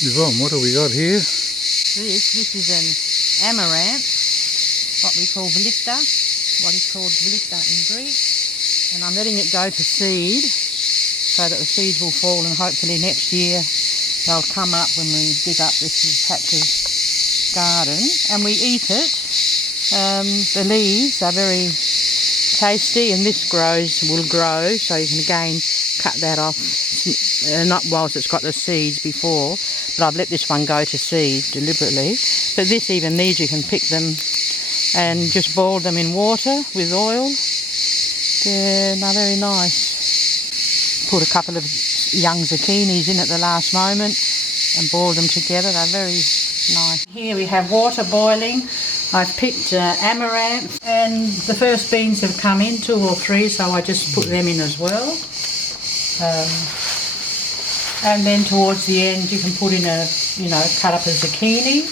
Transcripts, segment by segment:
Yvonne, what have we got here? This is an amaranth, what we call Vlita, what is called Vlita in Greek. And I'm letting it go to seed so that the seeds will fall, and hopefully next year they'll come up when we dig up this patch of garden and we eat it. The leaves are very tasty, and this will grow, so you can again cut that off, not whilst it's got the seeds before, but I've let this one go to seed deliberately. But these you can pick them and just boil them in water with oil. They're very nice. Put a couple of young zucchinis in at the last moment and boil them together. They're very nice. Here we have water boiling. I've picked amaranth, and the first beans have come in, 2 or 3, so I just put them in as well. And then towards the end you can put in cut up a zucchini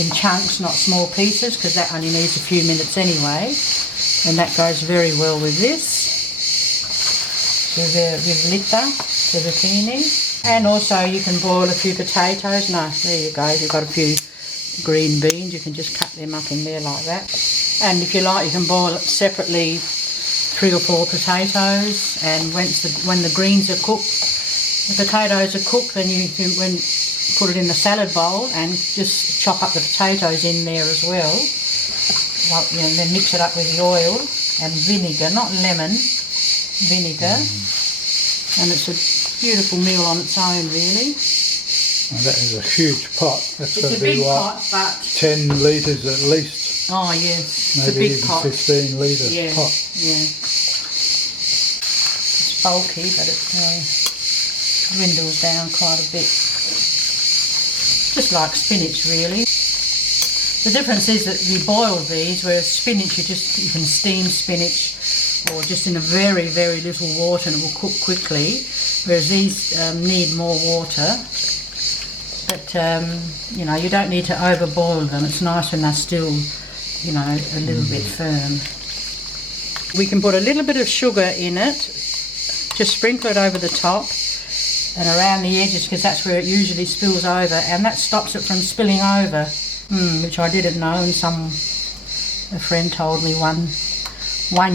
in chunks, not small pieces, because that only needs a few minutes anyway, and that goes very well with this, with Vlita, the zucchini. And also you can boil a few potatoes. No, there you go, you've got a few green beans, you can just cut them up in there like that. And if you like, you can boil it separately, 3 or 4 potatoes, and when the greens are cooked, the potatoes are cooked, then you can put it in the salad bowl and just chop up the potatoes in there as well. And then mix it up with the oil and vinegar, not lemon, vinegar. And it's a beautiful meal on its own, really. And that is a huge pot. That's got to be pot, but 10 litres at least. Oh yes, it's maybe a big even pot. 15 litre pot. Yeah. It's bulky, but it dwindles down quite a bit. Just like spinach, really. The difference is that you boil these, whereas spinach you can steam spinach, or just in a very, very little water, and it will cook quickly. Whereas these need more water. But you don't need to overboil them. It's nice when they're still, a little bit firm. We can put a little bit of sugar in it, just sprinkle it over the top and around the edges, because that's where it usually spills over, and that stops it from spilling over, which I didn't know. And a friend told me one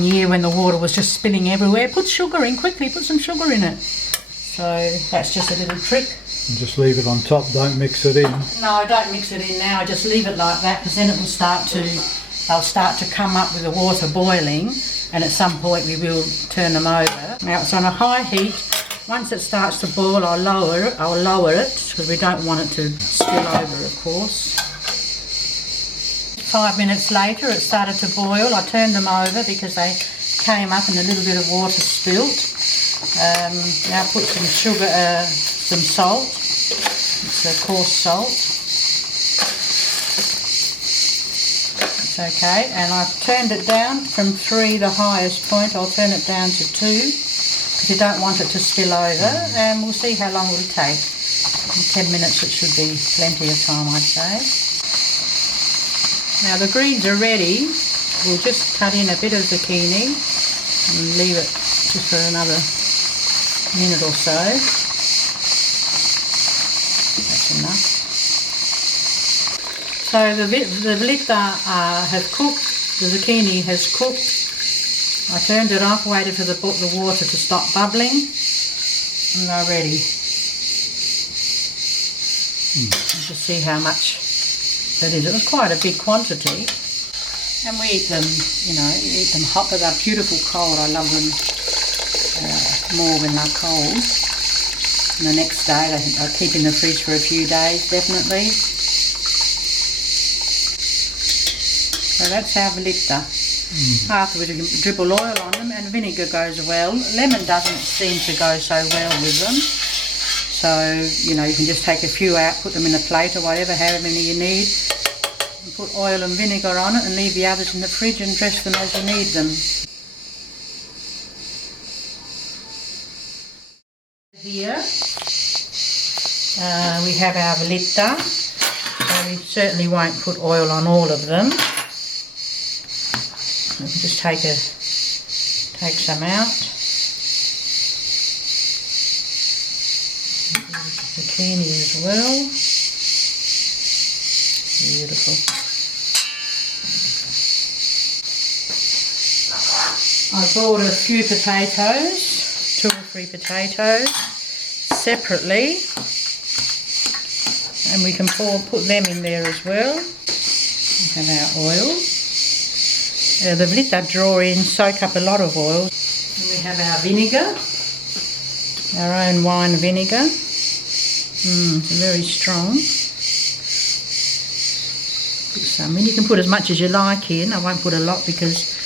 year when the water was just spilling everywhere, put sugar in quickly, put some sugar in it. So that's just a little trick. And just leave it on top, don't mix it in. No, don't mix it in now, just leave it like that, because then they'll start to come up with the water boiling, and at some point we will turn them over. Now it's on a high heat. Once it starts to boil, I'll lower it, because we don't want it to spill over, of course. 5 minutes later it started to boil. I turned them over because they came up and a little bit of water spilt. Now put some sugar, some salt. It's a coarse salt. It's okay. And I've turned it down from 3, the highest point. I'll turn it down to 2, because you don't want it to spill over. And we'll see how long it will take. In 10 minutes it should be plenty of time, I'd say. Now the greens are ready. We'll just cut in a bit of zucchini and leave it just for another minute or so. That's enough. So the Vlita have cooked, the zucchini has cooked. I turned it off, waited for the water to stop bubbling, and they're ready. You just see how much that is. It was quite a big quantity. And we eat them, you eat them hot, but they're beautiful cold. I love them more when they're cold. And the next day I'll keep in the fridge for a few days, definitely. So that's our Vlita. Afterwards you can dribble oil on them, and vinegar goes well. Lemon doesn't seem to go so well with them. So, you can just take a few out, put them in a plate or whatever, however many you need. And put oil and vinegar on it and leave the others in the fridge and dress them as you need them. Here we have our Vlita. So we certainly won't put oil on all of them. We can just take some out. Zucchini as well. Beautiful. I bought a few potatoes, 2 or 3 potatoes separately, and we can put them in there as well. We have our oil. The Vlita soak up a lot of oil. And we have our vinegar, our own wine vinegar. It's very strong. Put some in. You can put as much as you like in. I won't put a lot because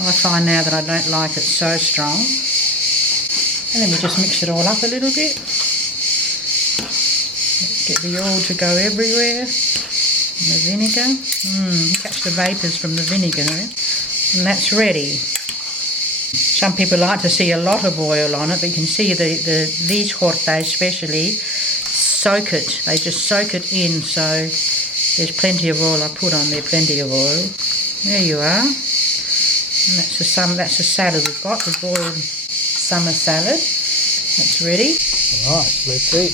I find now that I don't like it so strong. And then we just mix it all up a little bit. Let's get the oil to go everywhere. And the vinegar. Catch the vapours from the vinegar. And that's ready. Some people like to see a lot of oil on it, but you can see these horta especially soak it. They just soak it in, so there's plenty of oil I put on there, plenty of oil. There you are. And that's the salad we've got, the boiled summer salad. That's ready. Right, let's eat.